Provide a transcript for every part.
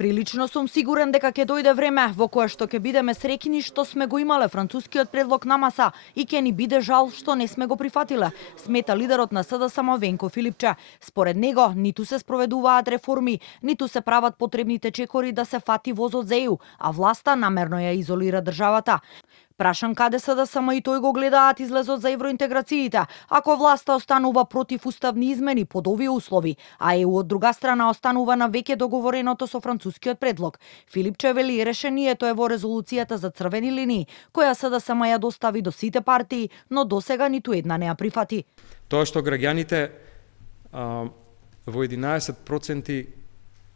Прилично сум сигурен дека ќе дојде време во кое што ќе бидеме среќни што сме го имале францускиот предлог на маса и ќе ни биде жал што не сме го прифатиле, смета лидерот на СДСМ Венко Филипче. Според него, ниту се спроведуваат реформи, ниту се прават потребните чекори да се фати возот за ЕУ, а власта намерно ја изолира државата. Прашан каде СДСМ и тој го гледаат излезот за евроинтеграциите, ако власта останува против уставни измени под овие услови, а ЕУ од друга страна останува на веќе договореното со францускиот предлог. Филипче вели решението е во резолуцијата за црвени линии, која СДСМ ја достави до сите партии, но досега ниту една не ја прифати. Тоа што граѓаните во 11%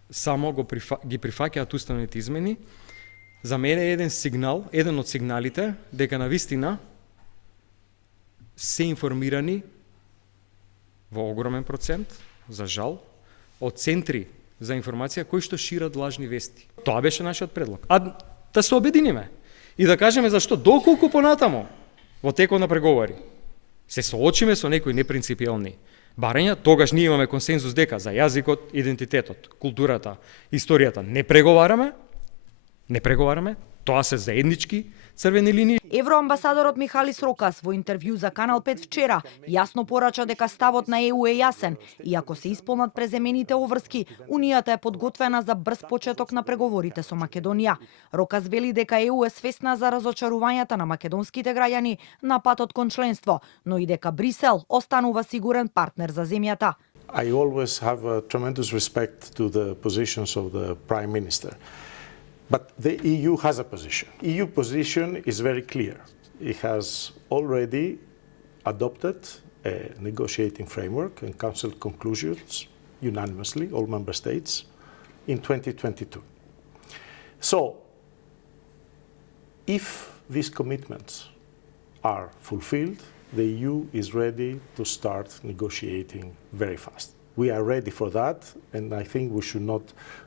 само ги прифаќаат уставните измени, за мене е еден од сигналите дека навистина се информирани во огромен процент, за жал, од центри за информација кои што шират лажни вести. Тоа беше нашиот предлог. А да се обединиме и да кажеме зашто доколку понатамо во текот на преговори се соочиме со некои непринципиелни барања, тогаш ние имаме консензус дека за јазикот, идентитетот, културата, историјата не преговараме, тоа се заеднички црвени линии. Евроамбасадорот Михалис Рокас во интервју за Канал 5 вчера јасно порача дека ставот на ЕУ е јасен и ако се исполнат преземените обврски, Унијата е подготвена за брз почеток на преговорите со Македонија. Рокас вели дека ЕУ е свесна за разочарувањата на македонските граѓани на патот кон членство, но и дека Брисел останува сигурен партнер за земјата. I always have a tremendous respect to the positions of the Prime Minister. But the EU has a position. EU position is very clear. It has already adopted a negotiating framework and Council conclusions unanimously, all member states, in 2022. So, if these commitments are fulfilled, the EU is ready to start negotiating very fast. We are ready for that, and I think we should not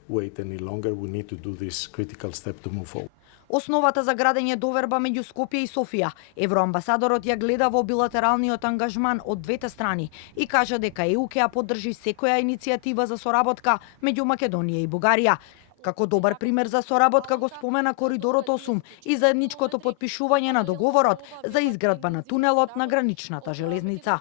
wait any longer. We need to do this critical step to move forward. Основата за градење доверба меѓу Скопје и Софија, евроамбасадорот ја гледа во билатералниот ангажман од двете страни и кажа дека ЕУ ќе ја поддржи секоја иницијатива за соработка меѓу Македонија и Бугарија. Како добар пример за соработка го спомена Коридорот 8 и заедничкото потпишување на договорот за изградба на тунелот на граничната железница.